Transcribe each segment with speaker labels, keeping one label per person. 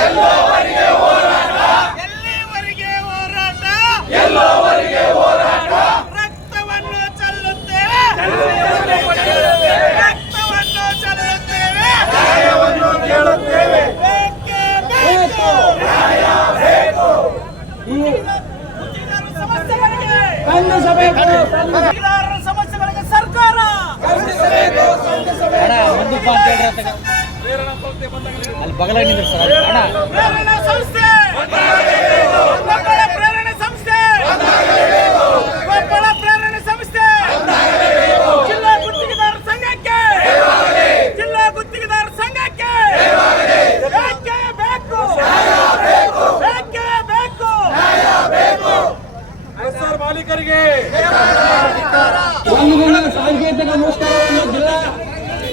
Speaker 1: ಎಲ್ಲೋ
Speaker 2: ಅಣ್ಣ ಮುಂದಕ್ಕೆ ಬಾ ಅಂತ ಹೇಳ್ರಿ ಅಲ್ಲಿ ಬಗಲ ನಿಂದ್ರಿ ಸರ್ ಅಲ್ಲಿ. ಅಣ್ಣ.
Speaker 1: ಪ್ರೇರಣಾ ಸಂಸ್ಥೆ! ಕೊಪ್ಪಳ ಪ್ರೇರಣೆ ಸಂಸ್ಥೆ! ಕೊಪ್ಪಳ ಪ್ರೇರಣೆ ಸಂಸ್ಥೆ! ಜಿಲ್ಲಾ ಗುತ್ತಿಗೆದಾರ ಸಂಘಕ್ಕೆ! ಜಿಲ್ಲಾ ಗುತ್ತಿಗೆದಾರ ಸಂಘಕ್ಕೆ! ಬೇಕೇ ಬೇಕು! ಬೇಕೇ ಬೇಕು!
Speaker 3: ಬಸ್ಸಾರ್ ಮಾಲೀಕರಿಗೆ!
Speaker 4: ಸಾಂಕೇತಿಕ ಮುಷ್ಕರವನ್ನು ಜಿಲ್ಲಾ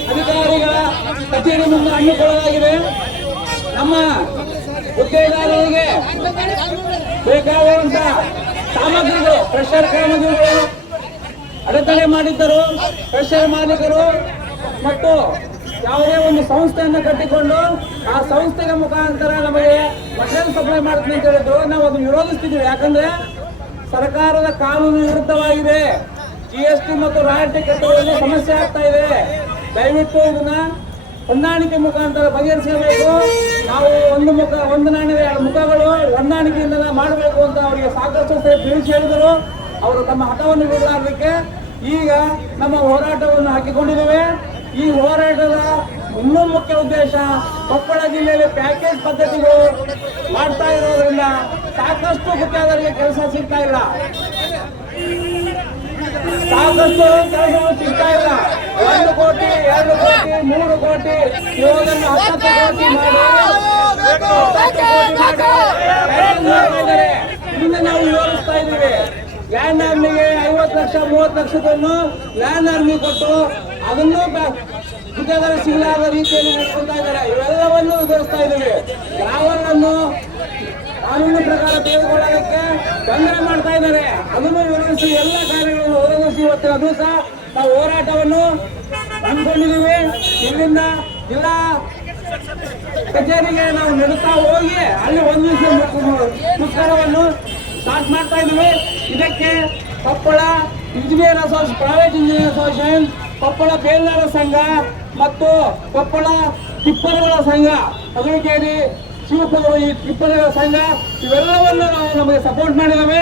Speaker 4: ಅಧಿಕಾರಿಗಳ ಕಚೇರಿ ಮುಂದೆ ಹಮ್ಮಿಕೊಳ್ಳಲಾಗಿದೆ. ನಮ್ಮ ಹುದ್ದೆದಾರರಿಗೆ ಬೇಕಾಗುವಂತ ಸಾಮಗ್ರಿಗಳು ಪ್ರೆಷರ್ ಸಾಮಗ್ರಿಗಳು ಅಡೆತಡೆ ಮಾಡಿದ್ದರು. ಪ್ರೆಷರ್ ಮಾಲೀಕರು ಮತ್ತು ಯಾವುದೇ ಒಂದು ಸಂಸ್ಥೆಯನ್ನು ಕಟ್ಟಿಕೊಂಡು ಆ ಸಂಸ್ಥೆಯ ಮುಖಾಂತರ ನಮಗೆ ಮಟೀರಿಯಲ್ ಸಪ್ಲೈ ಮಾಡ್ತೀನಿ ಅಂತ ಹೇಳಿದ್ರು. ನಾವು ಅದನ್ನು ವಿರೋಧಿಸ್ತಿದ್ದೀವಿ. ಯಾಕಂದ್ರೆ ಸರ್ಕಾರದ ಕಾನೂನು ವಿರುದ್ಧವಾಗಿದೆ. ಜಿ ಎಸ್ ಟಿ ಮತ್ತು ರಾಯಲ್ಟಿ ಕಟ್ಟುವಲ್ಲಿ ಸಮಸ್ಯೆ ಆಗ್ತಾ ಇದೆ. ದಯವಿಟ್ಟು ಇದನ್ನ ಹೊಂದಾಣಿಕೆ ಮುಖಾಂತರ ಬಗೆಹರಿಸಬೇಕು. ನಾವು ಒಂದು ಮುಖ, ಒಂದು ನಾಣ್ಯದ ಎರಡು ಮುಖಗಳು ಹೊಂದಾಣಿಕೆಯಿಂದ ಮಾಡಬೇಕು ಅಂತ ಅವರಿಗೆ ಸಾಕಷ್ಟು ತಿಳಿಸಿ ಹೇಳಿದರು. ಅವರು ತಮ್ಮ ಹಠವನ್ನು ಬಿಡಲಾರದಕ್ಕೆ ಈಗ ನಮ್ಮ ಹೋರಾಟವನ್ನು ಹಾಕಿಕೊಂಡಿದ್ದೇವೆ. ಈ ಹೋರಾಟದ ಇನ್ನೂ ಮುಖ್ಯ ಉದ್ದೇಶ ಕೊಪ್ಪಳ ಜಿಲ್ಲೆಯಲ್ಲಿ ಪ್ಯಾಕೇಜ್ ಪದ್ಧತಿಗಳು ಮಾಡ್ತಾ ಇರೋದ್ರಿಂದ ಸಾಕಷ್ಟು ಗುತ್ತಿಗೆದಾರರಿಗೆ ಕೆಲಸ ಸಿಗ್ತಾ ಇಲ್ಲ. ಸಾಕಷ್ಟು ಕೆಲಸ ಸಿಗ್ತಾ ಇಲ್ಲ. ಒಂದು ಕೋಟಿ, ಎರಡು ಕೋಟಿ, ಮೂರು ಕೋಟಿ ಇವುಗಳನ್ನು ಹತ್ತತ್ತು ಕೋಟಿ ಮಾಡಿ. ಇದನ್ನ ನಾವು ವಿವರಿಸ್ತಾ ಇದ್ದೀವಿ. ಲ್ಯಾಂಡ್ ಆರ್ಮಿಗೆ ಐವತ್ತು ಲಕ್ಷ, ಮೂವತ್ತು ಲಕ್ಷದನ್ನು ಲ್ಯಾಂಡ್ ಆರ್ಮಿ ಕೊಟ್ಟು ಅದನ್ನು ಬ- ಸಿಗಲಾದ ರೀತಿಯಲ್ಲಿ ನಡ್ಕೊತಾ ಇದ್ದಾರೆ. ಇವೆಲ್ಲವನ್ನು ವಿವರಿಸ್ತಾ ಇದ್ದೀವಿ. ಅನ್ನು ಕಾನೂನು ಪ್ರಕಾರ ತೆಗೆದುಕೊಳ್ಳೋದಕ್ಕೆ ತೊಂದರೆ ಮಾಡ್ತಾ ಇದ್ದಾರೆ. ಅದನ್ನು ವಿವರಿಸಿ ಎಲ್ಲ ಕಾರ್ಯಗಳನ್ನು ಒದಗಿಸಿ ಇವತ್ತಿನ ದಿವಸ ನಾವು ಹೋರಾಟವನ್ನು ಅಂದ್ಕೊಂಡಿದ್ದೀವಿ ಇಲ್ಲಿಂದ ಜಿಲ್ಲಾ ಕಚೇರಿಗೆ ನಾವು ನಡೆಸ್ತಾ ಹೋಗಿ ಅಲ್ಲಿ ಒಂದು ದಿವಸ ಮುಷ್ಕರವನ್ನು ಸ್ಟಾರ್ಟ್ ಮಾಡ್ತಾ ಇದ್ದೀವಿ. ಇದಕ್ಕೆ ಕೊಪ್ಪಳ ಇಂಜಿನಿಯರ್ ಅಸೋಸಿ ಪ್ರೈವೇಟ್ ಇಂಜಿನಿಯರ್ ಅಸೋಸಿಯೇಷನ್ ಕೊಪ್ಪಳ ಬೇಲ್ದಾರ ಸಂಘ ಮತ್ತು ಕೊಪ್ಪಳ ಟಿಪ್ಪರಗಳ ಸಂಘ ಅಗಲಿಕೇರಿ ಶಿವಪುರ ಈ ಟಿಪ್ಪರಗಳ ಸಂಘ, ಇವೆಲ್ಲವನ್ನು ನಾವು ನಮಗೆ ಸಪೋರ್ಟ್ ಮಾಡಿದ್ದೇವೆ.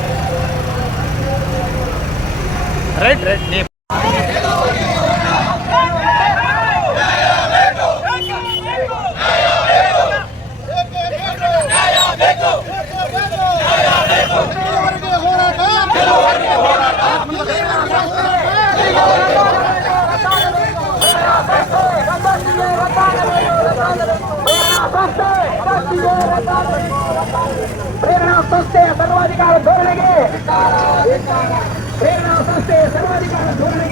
Speaker 2: ರೈಟ್ ರೈಟ್ ನೀ
Speaker 4: ಪ್ರೇರಣಾ ಸಂಸ್ಥೆಯ ಸರ್ವಾಧಿಕಾರ ಧೋರಣೆಗೆ प्रेरणा संस्थे सर्वाधिकार धोरणे